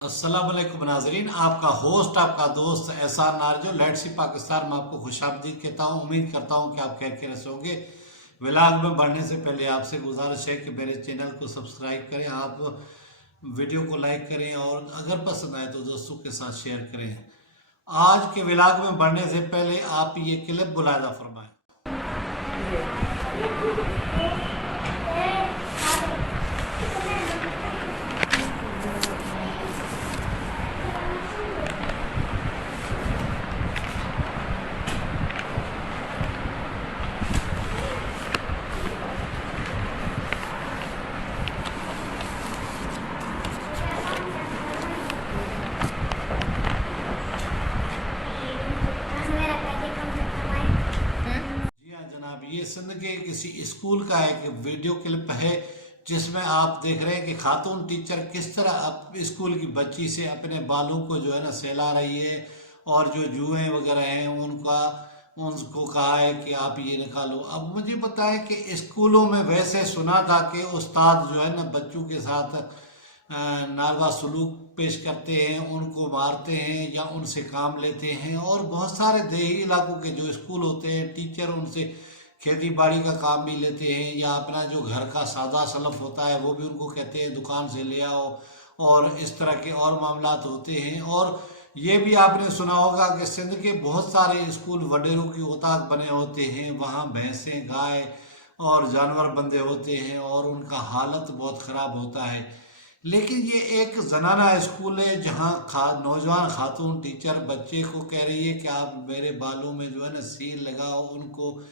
अस्सलाम वालेकुम नाजरीन, आपका होस्ट आपका दोस्त एहसान नारजो लेट सी पाकिस्तान में आपको खुशामदीद कहता हूँ। उम्मीद करता हूँ कि आप खैर खैरियत से होंगे। व्लॉग में बढ़ने से पहले आपसे गुजारिश है कि मेरे चैनल को सब्सक्राइब करें, आप वीडियो को लाइक करें और अगर पसंद आए तो दोस्तों के साथ शेयर करें। आज के व्लॉग में बढ़ने से पहले आप ये क्लिप मुलाहिजा फरमाएं। जी हाँ जनाब, ये सिंध के किसी स्कूल का एक वीडियो क्लिप है जिसमें आप देख रहे हैं कि खातून टीचर किस तरह स्कूल की बच्ची से अपने बालों को जो है ना सहला रही है और जो जुएं वगैरह हैं उनको कहा है कि आप ये निकालो। अब मुझे पता है कि स्कूलों में वैसे सुना था कि उस्ताद जो है ना बच्चों के साथ नारवा सलूक पेश करते हैं, उनको मारते हैं या उनसे काम लेते हैं। और बहुत सारे देही इलाकों के जो स्कूल होते हैं टीचर उनसे खेती बाड़ी का काम भी लेते हैं या अपना जो घर का सादा सलफ होता है वो भी उनको कहते हैं दुकान से ले आओ, और इस तरह के और मामलात होते हैं। और ये भी आपने सुना होगा कि सिंध के बहुत सारे स्कूल वडेरों की औताक बने होते हैं, वहाँ भैंसें गाय और जानवर बंधे होते हैं और उनका हालत बहुत ख़राब होता है। लेकिन ये एक जनाना स्कूल है जहाँ नौजवान खातून टीचर बच्चे को कह रही है कि आप मेरे बालों में जो है ना सील लगाओ, उनको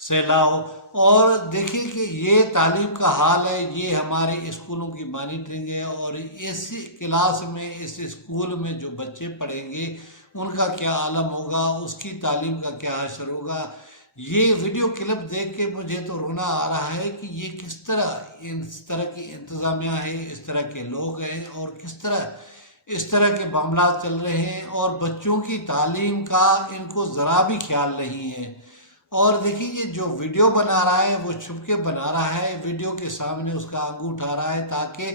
सहलाओ। और देखिए कि ये तालीम का हाल है, ये हमारे स्कूलों की मॉनिटरिंग है। और इस क्लास में इस स्कूल में जो बच्चे पढ़ेंगे उनका क्या आलम होगा, उसकी तालीम का क्या असर होगा। ये वीडियो क्लिप देख के मुझे तो रोना आ रहा है कि ये किस तरह इस तरह की इंतज़ामिया है, इस तरह के लोग हैं और किस तरह इस तरह के मामला चल रहे हैं और बच्चों की तालीम का इनको ज़रा भी ख्याल नहीं है। और देखिए ये जो वीडियो बना रहा है वो छुप के बना रहा है, वीडियो के सामने उसका आंगू उठा रहा है ताकि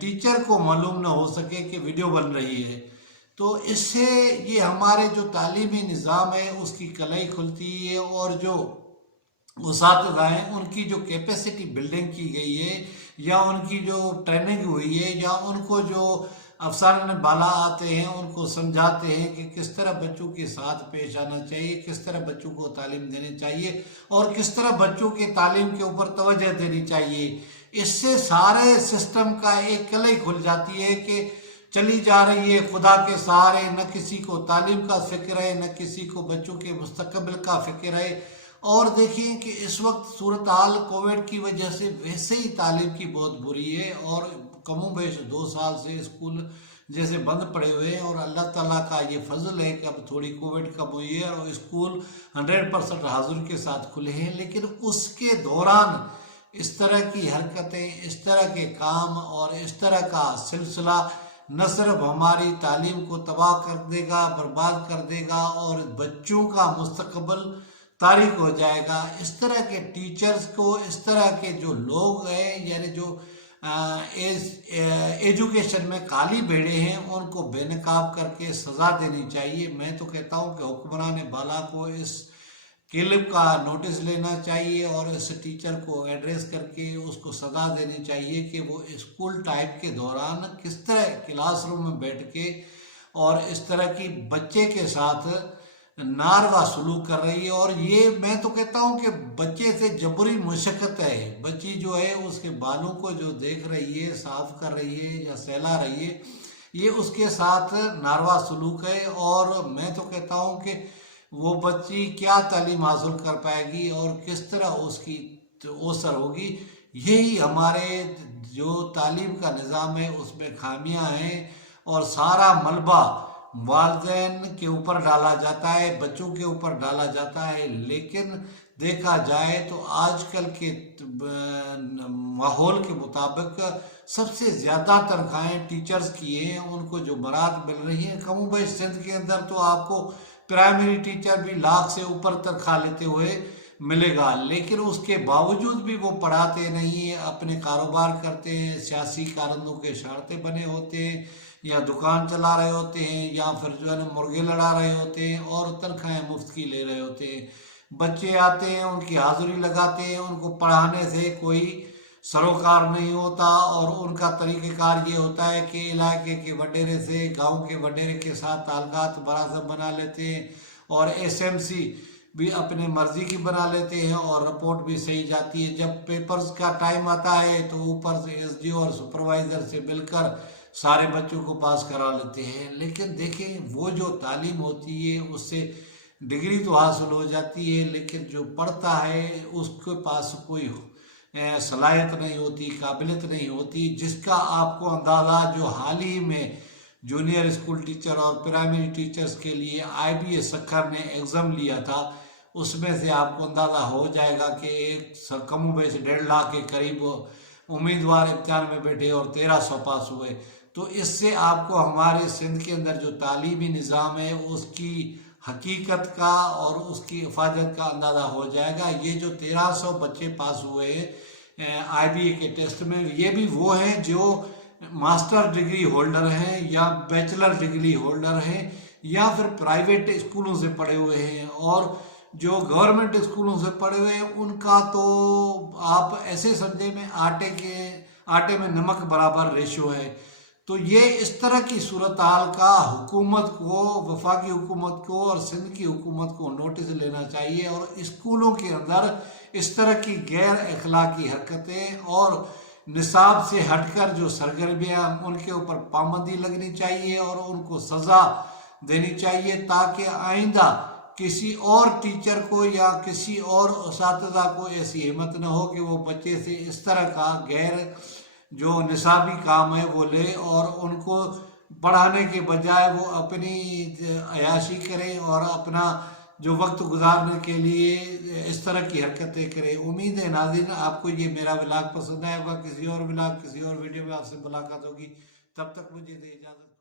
टीचर को मालूम ना हो सके कि वीडियो बन रही है। तो इससे ये हमारे जो तालीमी निज़ाम है उसकी कलाई खुलती है और जो उसातिज़ा हैं उनकी जो कैपेसिटी बिल्डिंग की गई है या उनकी जो ट्रेनिंग हुई है या उनको जो अफसरान बाला आते हैं उनको समझाते हैं कि किस तरह बच्चों के साथ पेश आना चाहिए, किस तरह बच्चों को तालीम देनी चाहिए और किस तरह बच्चों के तालीम के ऊपर तवज्जो देनी चाहिए। इससे सारे सिस्टम का एक कलाई खुल जाती है कि चली जा रही है खुदा के सहारे, न किसी को तालीम का फ़िक्र है न किसी को बच्चों के मुस्तकबिल का फ़िक्र है। और देखिए कि इस वक्त सूरत हाल कोविड की वजह से वैसे ही तालीम की बहुत बुरी है और कमो बेश 2 साल से स्कूल जैसे बंद पड़े हुए हैं। और अल्लाह ताला का ये फजल है कि अब थोड़ी कोविड कम हुई है और स्कूल 100% हाजुर के साथ खुले हैं। लेकिन उसके दौरान इस तरह की हरकतें, इस तरह के काम और इस तरह का सिलसिला न सिर्फ हमारी तालीम को तबाह कर देगा, बर्बाद कर देगा और बच्चों का मुस्तकबिल तारीक हो जाएगा। इस तरह के टीचर्स को, इस तरह के जो लोग हैं यानी जो एजुकेशन में काली भेड़े हैं उनको बेनकाब करके सज़ा देनी चाहिए। मैं तो कहता हूँ कि हुक्मरान बाला को इस क्लिप का नोटिस लेना चाहिए और इस टीचर को एड्रेस करके उसको सज़ा देनी चाहिए कि वो स्कूल टाइप के दौरान किस तरह क्लासरूम में बैठ के और इस तरह की बच्चे के साथ नारवा सलूक कर रही है। और ये मैं तो कहता हूँ कि बच्चे से जबरी मुशक्कत है। बच्ची जो है उसके बालों को जो देख रही है, साफ कर रही है या सहला रही है, ये उसके साथ नारवा सलूक है। और मैं तो कहता हूँ कि वो बच्ची क्या तालीम हासिल कर पाएगी और किस तरह उसकी असर होगी। यही हमारे जो तालीम का निज़ाम है उसमें खामियां हैं और सारा मलबा वालिदैन के ऊपर डाला जाता है, बच्चों के ऊपर डाला जाता है। लेकिन देखा जाए तो आजकल के माहौल के मुताबिक सबसे ज़्यादा तनख्वाहें टीचर्स की हैं, उनको जो बरात मिल रही है कमोबेश सिंध के अंदर तो आपको प्राइमरी टीचर भी लाख से ऊपर तनख्वाह लेते हुए मिलेगा। लेकिन उसके बावजूद भी वो पढ़ाते नहीं हैं, अपने कारोबार करते हैं, सियासी कारंदों के शरारते बने होते हैं या दुकान चला रहे होते हैं, या फिर जो है ना मुर्गे लड़ा रहे होते हैं और तनख्वाहें मुफ्त की ले रहे होते हैं। बच्चे आते हैं, उनकी हाजिरी लगाते हैं, उनको पढ़ाने से कोई सरोकार नहीं होता, और उनका तरीक़ेकार ये होता है कि इलाके के वडेरे से, गांव के वडेरे के साथ ताल्लुकात मुनासिब बना लेते हैं, और एसएमसी भी अपने मर्ज़ी की बना लेते हैं, और रिपोर्ट भी सही जाती है। जब पेपर्स का टाइम आता है तो ऊपर से एसडीओ और सुपरवाइज़र से मिलकर सारे बच्चों को पास करा लेते हैं। लेकिन देखें, वो जो तालीम होती है उससे डिग्री तो हासिल हो जाती है, लेकिन जो पढ़ता है उसके पास कोई सलाहियत नहीं होती, काबिलियत नहीं होती, जिसका आपको अंदाज़ा जो हाल ही में जूनियर स्कूल टीचर और प्राइमरी टीचर्स के लिए IBA सक्खर ने एग्ज़ाम लिया था, उसमें से आपको अंदाज़ा हो जाएगा कि एक कम बेश 1.5 लाख के करीब उम्मीदवार इम्तिहान में बैठे और 1300 पास हुए। तो इससे आपको हमारे सिंध के अंदर जो तालीमी निज़ाम है उसकी हकीकत का और उसकी हिफाजत का अंदाज़ा हो जाएगा। ये जो 1300 बच्चे पास हुए IBA के टेस्ट में, ये भी वो हैं जो मास्टर डिग्री होल्डर हैं या बैचलर डिग्री होल्डर हैं या फिर प्राइवेट स्कूलों से पढ़े हुए हैं, और जो गवर्नमेंट स्कूलों से पढ़े हुए हैं उनका तो आप ऐसे समझे में आटे में नमक बराबर रेशो है। तो ये इस तरह की सूरत हाल का हुकूमत को, वफाकी हुकूमत को और सिंध की हुकूमत को नोटिस लेना चाहिए, और स्कूलों के अंदर इस तरह की गैर अखलाकी हरकतें और निसाब से हटकर जो सरगर्मियाँ उनके ऊपर पाबंदी लगनी चाहिए और उनको सज़ा देनी चाहिए, ताकि आइंदा किसी और टीचर को या किसी और उस्ताद को ऐसी हिम्मत न हो कि वो बच्चे से इस तरह का गैर जो निसाबी काम है वो ले, और उनको पढ़ाने के बजाय वो अपनी अयाशी करे और अपना जो वक्त गुजारने के लिए इस तरह की हरकतें करे। उम्मीद है नाज़रीन आपको ये मेरा व्लॉग पसंद आया होगा। किसी और व्लॉग, किसी और वीडियो में आपसे मुलाकात होगी। तब तक मुझे दे इजाज़त।